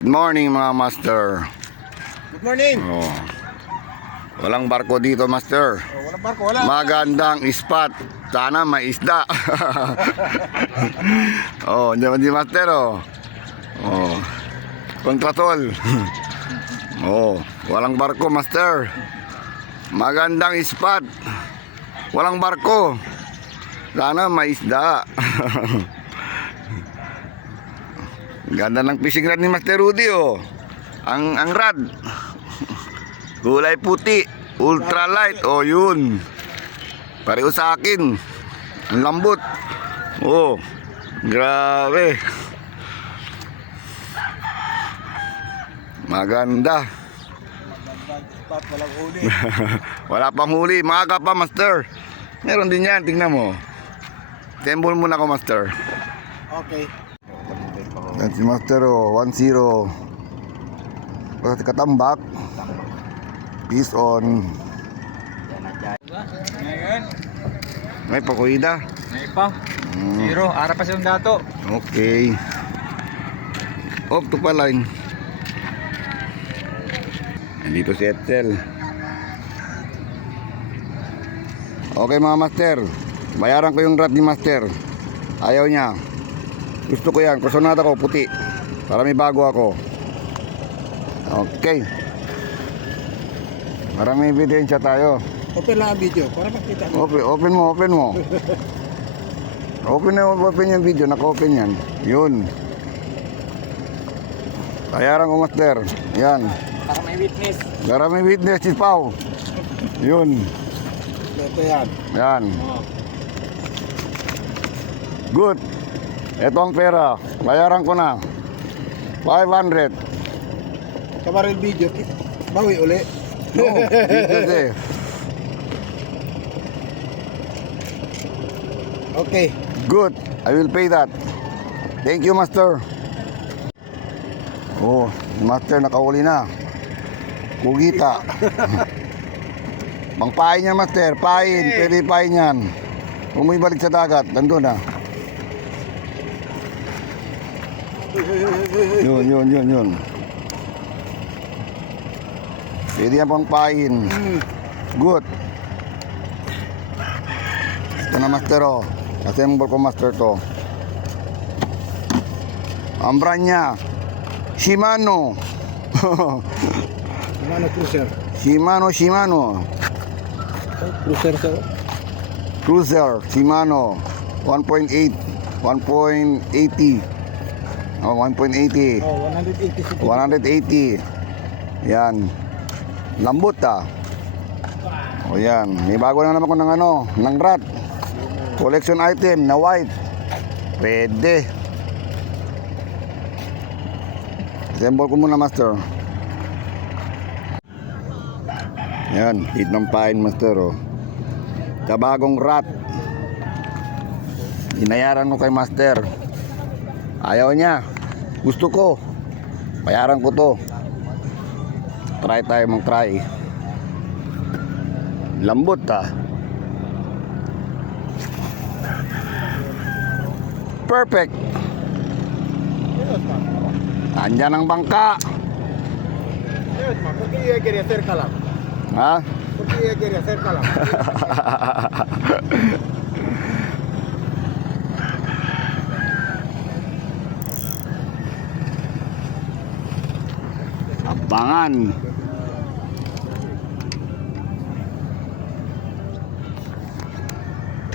Good morning mga master. Good morning. Oh. Walang barko dito, master. Walang barko, wala. Magandang spot. Sana may isda. Oh, di master oh. Oh. Kontratol. Oh, walang barko, master. Magandang spot. Walang barko. Sana may isda. Ganda ng fishing rod ni Master Rudy oh. Ang rod. Kulay puti, ultralight. Oh, yun. Pareho sa akin. Ang lambot. Oh. Grabe. Maganda. Spot, walang huli. Wala pang huli. Maaga pa, Master. Meron din yan. Tingnan mo. Tembol muna ako, Master. Okay. Yan si Master oh, 1-0. Basta katambak. Peace on. Ngayon, May pakuida. may pa. Zero, ara pa siyang dato. Okay. Off to pa line. Nandito si Etzel. Okay mga master, bayaran ko yung rat ni master. Ayaw niya. Gusto ko yan, kusonada ko puti. Para may bago ako. Okay. Maraming ebidensya tayo. Open lang ang video para makita mo. Open mo. Open yung video, naka-open yan. Yun. Bayaran ko master. Yan. Para may witness. Para may witness si Pao. Yun. Ito yan. Yan. Good. Ito ang pera. Bayaran ko na. 500. Kamaril video, bawi uli. No, kasi. Okay. Good. I will pay that. Thank you, master. Oh, master nakahuli na. Kugita. Pangpain yan, master. Pain. Pwede pain yan. Umibalik sa dagat. Nandun na. Yun. Pwede yan pangpain. Good. Ito na, master oh. Assemble ko, master to. Ang brand niya Shimano. Shimano Cruiser. Shimano. Cruiser sa Cruiser Shimano 1.8 1.80. Oh, 1.80. 180 180. Yan. Lambot ah. O yan. May bago na naman ko ng rat. Collection item na white. Pwede. Assemble ko muna, master. Yan. Hit ng pain, master oh. Kabagong rat. Inayaran ko kay master. Ayaw niya. Gusto ko. Bayaran ko to. Try tayo mag-try. Lambot ah. Perfect. Andyan ang bangka. ¿Por qué yo quería cerca lang? Ha? ¿Por qué yo quería cerca lang? Abangan.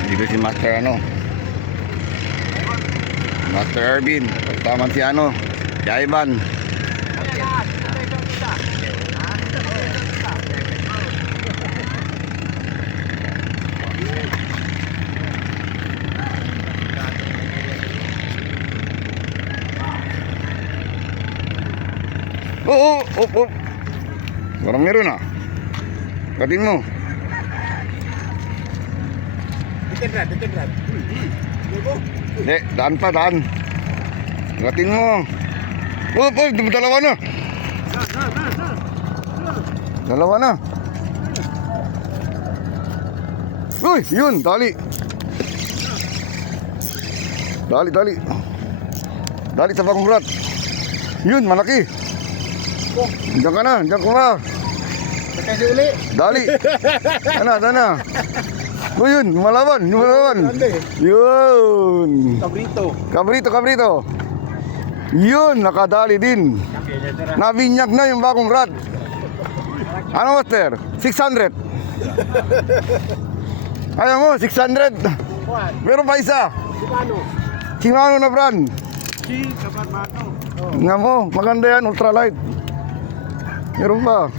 Dito si Master Master Ervin. Tama si si Ivan. Oh. Parang meron ah. Katin mo. Dikenrad. Hindi, daan. Katin mo. Dalawa na. Uy, yun, tali. Dali sa bagong rat. Yun, malaki. Diyan ka na, diyan ka na. Sakay si uli. Dali. Sana. O yun, lumalaban. Grande. Yun. Cabrito. Kabrito. Yun, nakadali din. Nabinyag na yung bagong rat. Ano, master? 600. Ayaw mo, 600. Kuan. Meron pa isa. Si Mano. Shimano na brand. Si Kapat Mano. Nga mo, maganda yan, ultralight. Meron pa.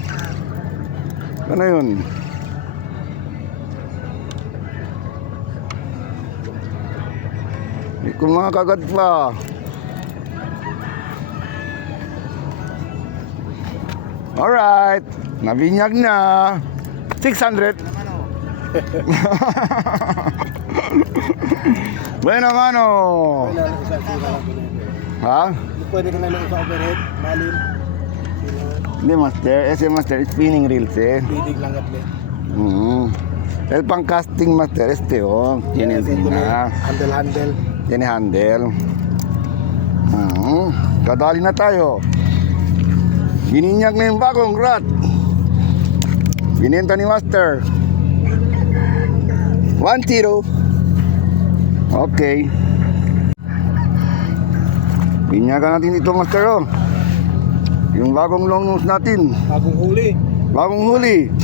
Ano yun? Kung mga kagat pa. Alright, nabinyag na. 600. Bueno, mano. Ha? Pwede ka na lang sa overhead. Malin. Hindi, master. Ese master, spinning reels eh. Bidig lang at El pang casting master, oh. Tiene na. Handle. Tiene handle. Kadali na tayo. Bininyag na yung bagong rat. Bininta ni master. 1-0. Okay. Binyagan natin ito, master, oh. Yung bagong long nose natin. Bagong huli.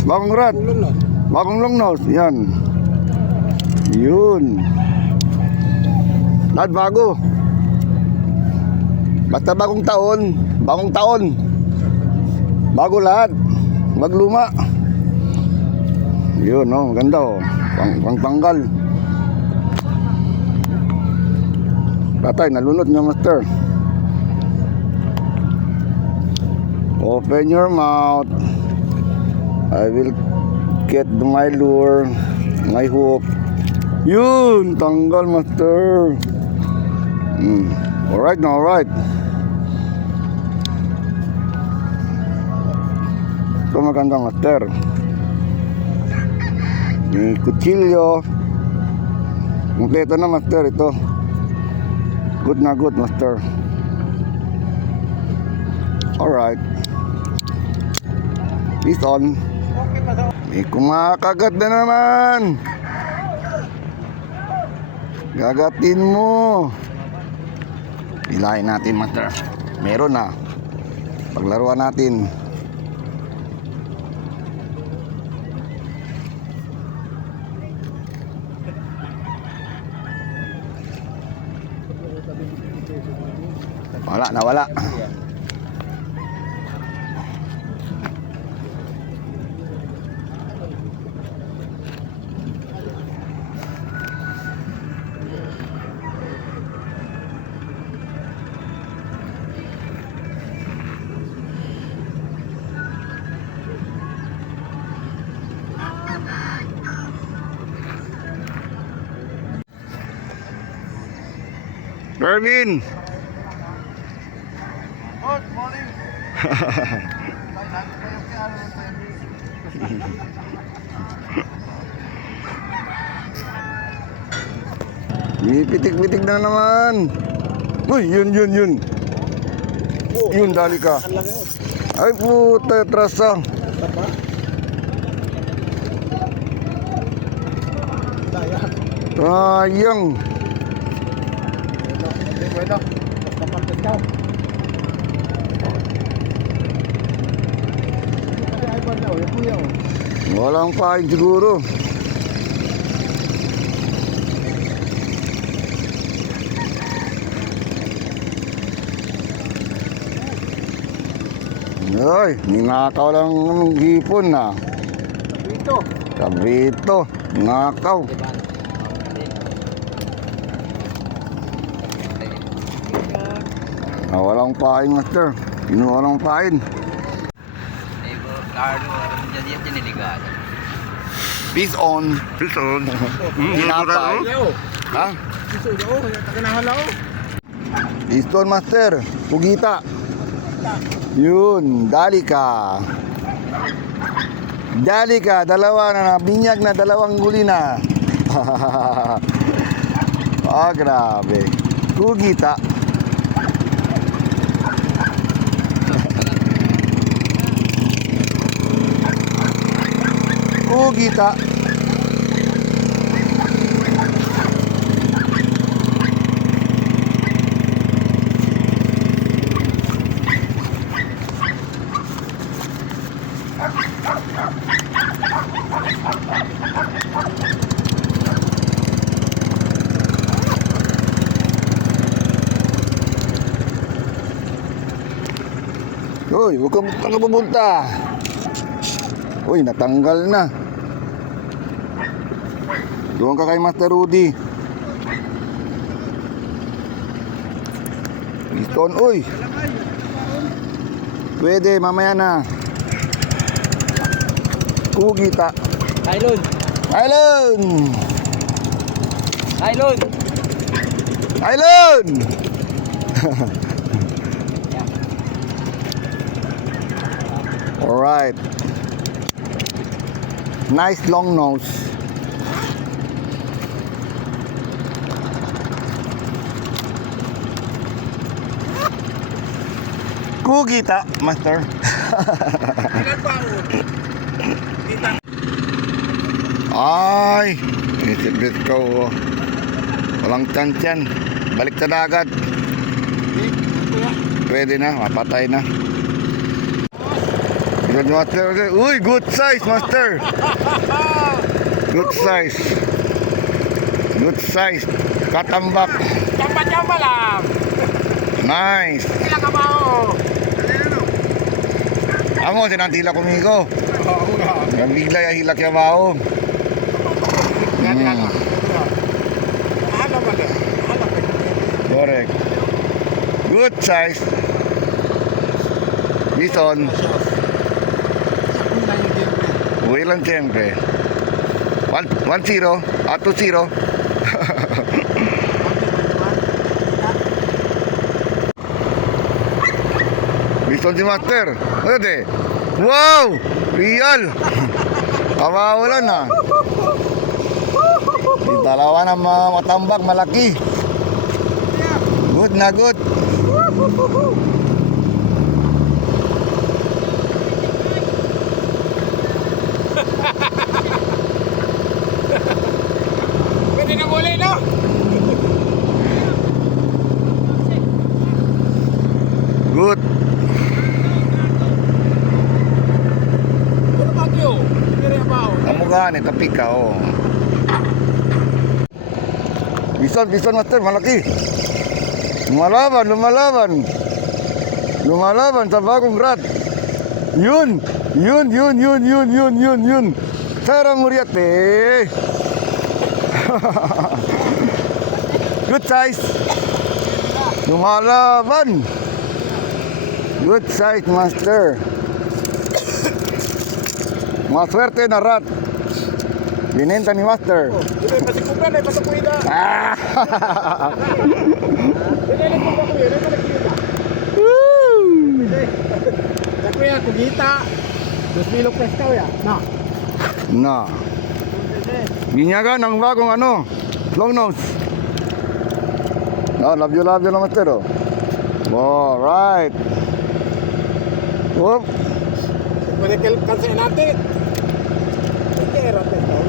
Bagong rat. Ulong na. Bagong long nose. Yan. Yun. Lahat bago. Basta bagong taon. Bago lahat. Magluma. Yun, oh. Maganda, oh. Pangtanggal. Tatay, nalunod niya, master. Open your mouth. I will get my lure, my hook. Yun, tanggal, master. Alright na, alright. Ito maganda, master. May kutsilyo. Kompleto na, master, ito. Good na good, master. Alright. Peace on. May kumakagat na naman. Gagatin mo. Pilahin natin, master. Meron na. Paglaruan natin. Nawala. Erwin. Good morning. Pitik-pitik na naman. Uy, yun. Yun, dali ka. Ay, puta, trasa. Sayang. Bueno. Papampit ka. Walang pain siguro. Ay, ninakaw lang ng hipon na. Kabrito, nakaw. Walang pain, master. Kinuha lang pain. Peace on. Tinapay. Ha? Piston, master. Pugita. Yun, dali ka. Dalawa na binyag na, dalawang huli na. Grabe. Pugita. Kugita. Uy, huwag kang pupunta. Uy, natanggal na. Doon ka kay Master Rudy. Piston, uy. Pwede, mamaya na. Kugita. Tylon! Island! Tylon! Island! Alright. Nice long nose. Kugita, Master. Ay, isip ko. Walang chance yan. Balik sa dagat. Pwede na, mapatay na. Good Master. Uy, good size, Master. Good size. Good size. Katambak. Chamba-chamba lang. Nice. Sila ka ba o? Amo, sinantila kumigo. Oo nga. Nabigla ya hilak ya bao. Yan yan. Ano ba yan? Ano ba yan? Correct. Good size. Bison. Uwi lang siyempre. 1-0 at 2-0. Bison si Master. Ano de? Wow! Real! Kawawalan na. Yung dalawa ng mga matambak malaki. Good na good. Pwede na muli, no? Good. Ano ba kayo? Kaya ba o? Kamugahan eh, tapik ka oh. Bison Master, malaki. Lumalaban sa bagong rat. Yun. Sarah Muriate. Good size. Lumalaban. Good size, Master. Maswerte na rat. Binenta ni Master. Ito yung pasikupan ay pasakuida. Ah! Pinailan mo ba kuya? Ano ba nagkita? Sa kuya, kugita. 2,000 pesos ya? Na. Na. Binyaga ng bagong ano, long nose. Oh, love you na Master oh. Alright. Whoop. Pwede kalsain natin. Kaya rates daw.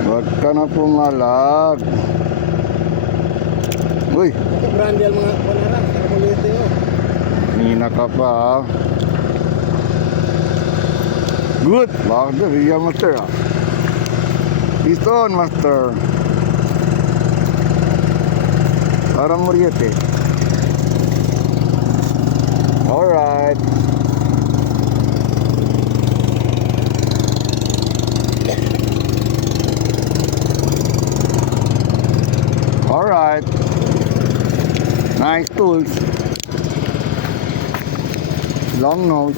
Huwag ka na pumalag. Uy, Ito brand yung mga panaran. Sa kulite o. hina ka pa ah. Good. Bakit na, bigyan Master ah. Piston Master. Parang Muriete. Alright. Alright. Nice tools. Long nose.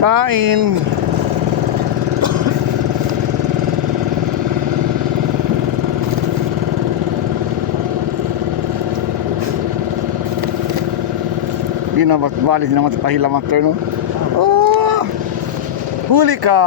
Kain. Di na balis naman sa pahila Master no. Oh! Huli ka.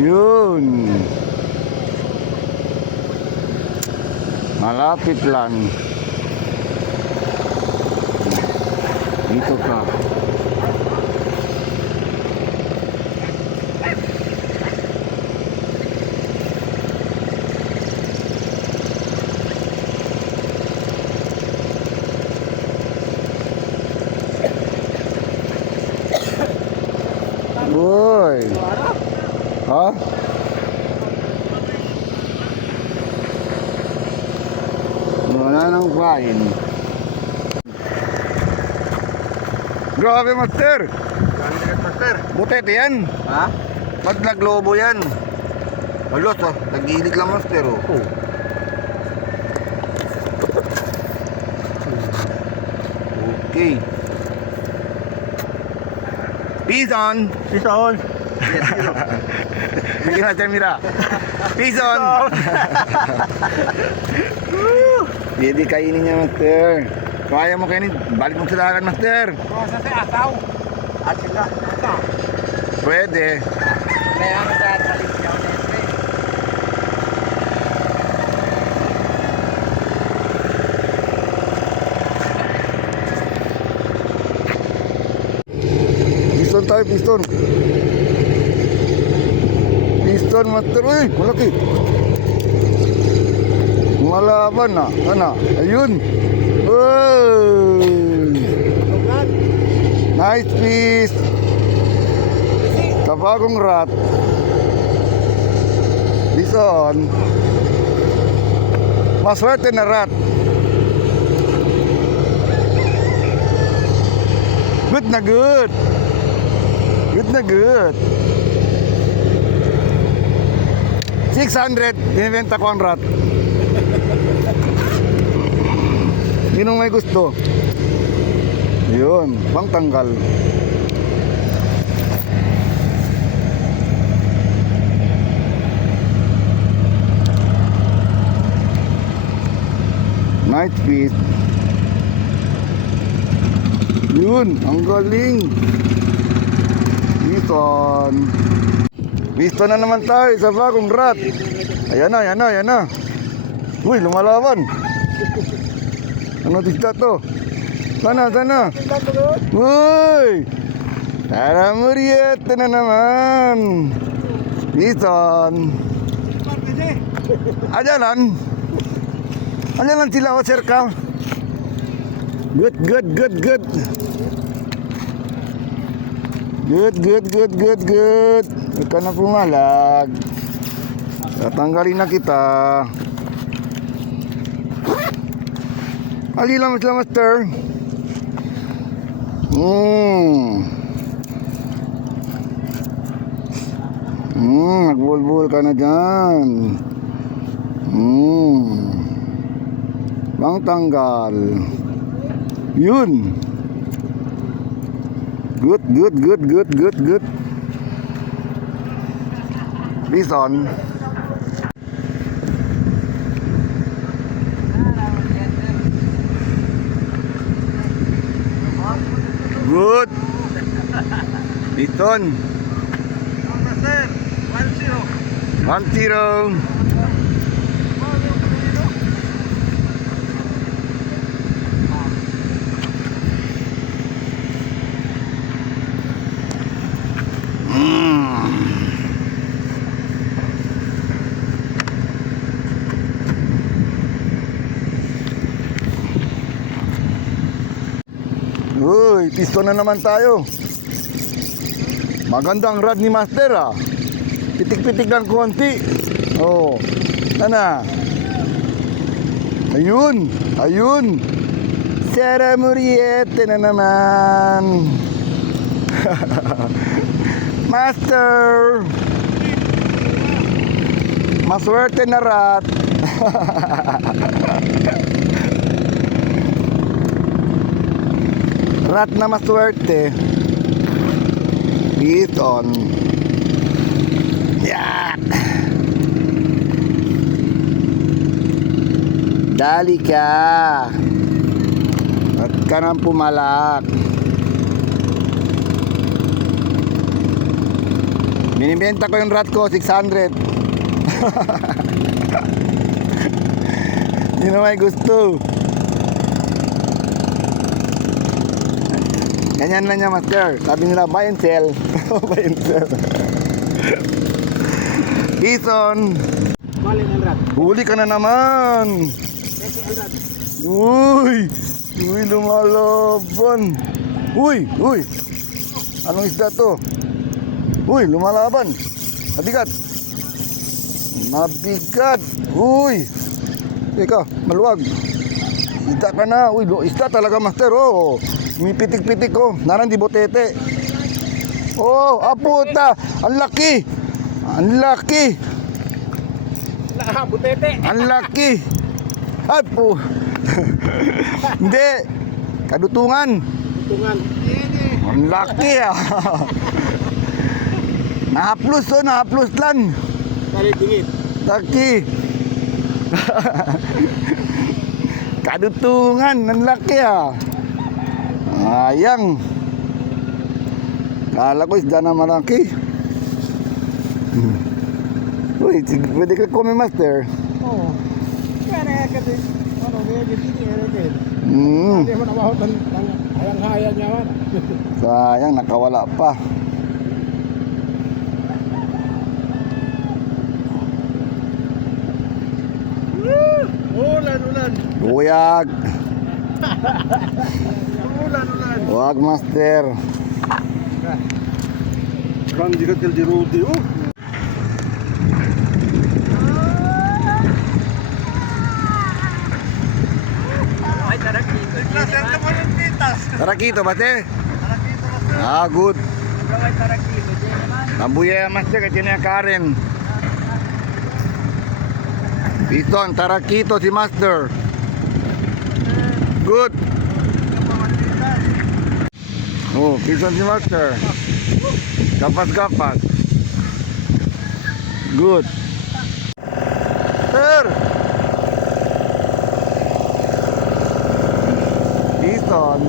Yun. Malapit lang. Dito ka. Boy. Ha? Wala nang kain. Grabe, master. Master. Butet yan. Ha? Ba't naglobo yan? Alos, ah. Nag-iinit lang, master. Oh. Okay. Peace on. Peace on. Bigyan natin, Mira. Peace on. Pwede kainin niya, master. Kaya mo kainin, balik mo sa dagat, master. Sa asaw. At sila. Asa. Pwede. Kaya ang sa Alicia ulit. Piston tayo, piston. Piston, master. Uy, malaki. Malaban na. Ano? Ayun. Uy. Nice piece. Tabagong rat. Bison. Maswerte na rat. Good na good. Good na good. 600. Binibenta ko ang rat. Sinong may gusto? Yun, pangtanggal. Night fish. Yun, ang galing. Piston. Piston na naman tayo sa bagong rat. Ayan na, ayan na, ayan na. Uy, lumalaban. Ano tisda to? Sana, sana. Uy! Tara, Murieta na naman. Piston. Ajalan. Ajalan sila o circle. Good, good, good, good. Good, good, good, good, good. Huwag ka na pumalag. Tatanggalin na kita. Alila mas master. Nagbulbul ka na dyan. Bang tanggal. Yun. Good, good, good, good, good, good. Bison. Good. Bison. 1-0. Uy, piston na naman tayo. Magandang rod ni Master ah. Pitik-pitik lang konti. Oh. Nana. Ayun, ayun. Sara Murieta na naman. Master. Maswerte na rat. Rat na maswerte. Bison. Yak. Dali ka. At ka nang pumalak. Binibenta ko yung rat ko, 600. Yun ang may gusto. Ganyan na niya, master. Sabi nila, buy and sell. Buy and sell. Ison, Balik ang rat. huli ka na naman. Kasi ang rat. Uy! Uy, lumalaban. Uy! Uy! Anong isda to? Uy, lumalaban. Mabigat. Mabigat. Uy! Teka, maluwag. Isda ka na. Uy, isda talaga, master. Oh, may pitik-pitik ko. Naran di botete. Oh, puta. Ang laki. Ang laki. Butete. Ang laki. Ay po. Hindi. Kadutungan. Tungan. Ang laki ah. Nahaplos oh, nahaplos lan. Balik dingit. Laki. Kadutungan, ang laki ah. Ayang. Kala ko isda na malaki. Uy, pwede ka kumin, master. Oo. Kaya na kasi, ano, kaya gini din. Hindi mo namahot ng hayang-hayang niya man. Sayang, nakawala pa. Ulan. Buyag. Ulan. Wag, master. Kan di katil di Rudy, oh. Ay, tarakito. Tarakito, bate? Ah, good. Ay, tarakito. Nambuya, master, kaya niya Karen. Piston, tarakito si master. Good. Oh, piston si master. Kapas-kapas. Good. Sir. Piston.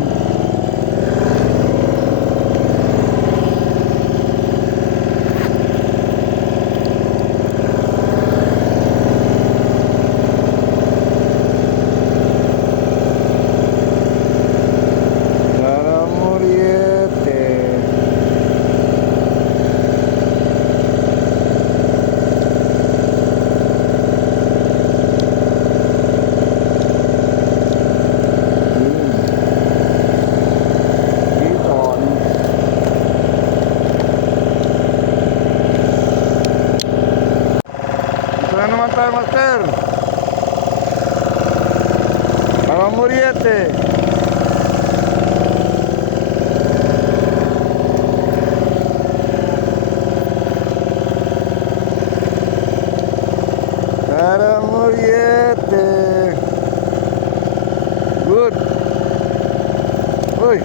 Master. Para Muriete. Para Muriete. Good. Uy.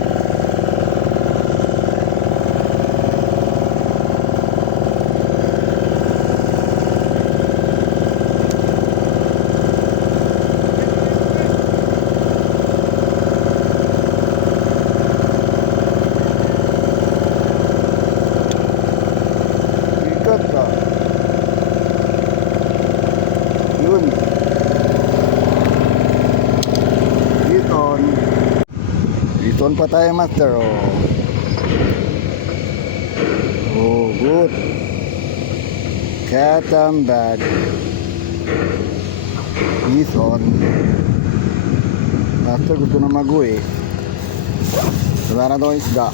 Yun. Dito pa tayo, master. Oh, good. Katambag. Dito. Master, gusto na mag-uwi. Wala na daw ang isda.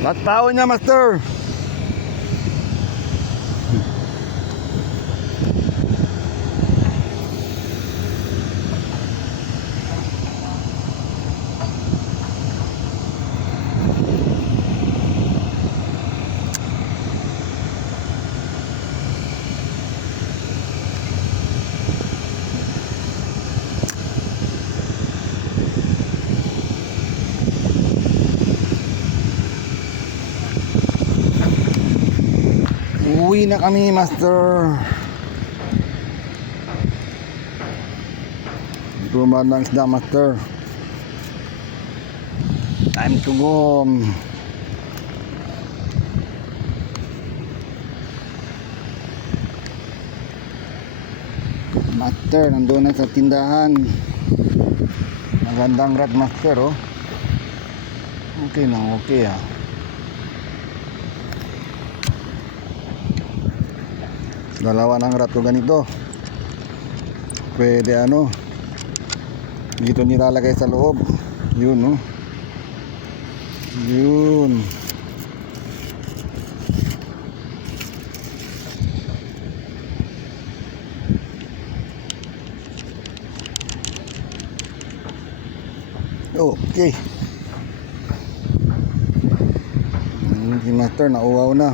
Lahat tao niya, master. Pauwi na kami, master. Tumad ng isda, master. Time to go. Master, nandun na sa tindahan. Magandang rat, master, oh. Okay lang, okay, ah. Dalawa ng rat ko ganito. Pwede ano, dito nilalagay sa loob. Yun, no. Yun. Okay. Si master nauwaw na.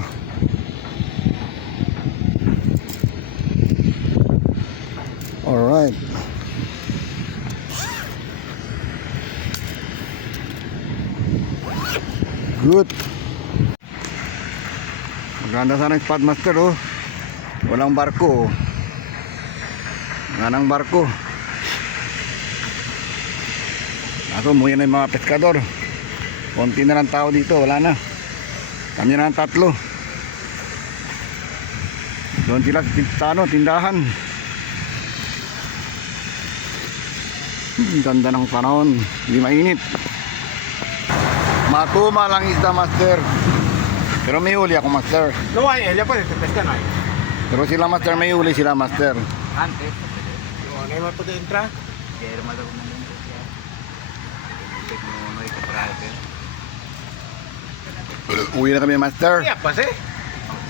Alright. Good. Maganda sana yung spot, master, oh. Walang barko, oh. Wala nang barko. Ako, umuwi na yung mga peskador. Konti na lang tao dito, wala na. Kami na ang tatlo. Doon sila sa ano, tindahan. Ganda ng panahon, hindi mainit. Matuma lang isda, master. Pero may huli ako, master. No hay, ella puede pescar, no hay. Pero sila, master, may huli sila, master. Antes, No hay más puede entrar. kaya malo na lang po siya. Teknonoy ka private. Uwi na kami, master. Ya, pues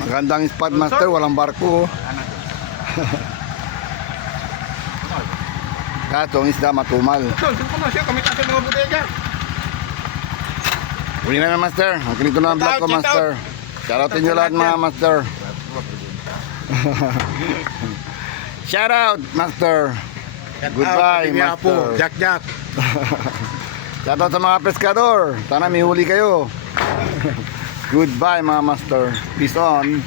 Magandang spot, master, walang barko, oh. Kaso ang isda matumal. Entonces, ¿cómo se kami kasi mga bodega? Uwi na, master. Ang kinito na ang vlog ko, master. Shoutout nyo lahat, mga master. Shoutout, master. Goodbye, master. Jack Jack. Shoutout sa mga peskador. Sana may huli kayo. Goodbye, mga master. Peace on.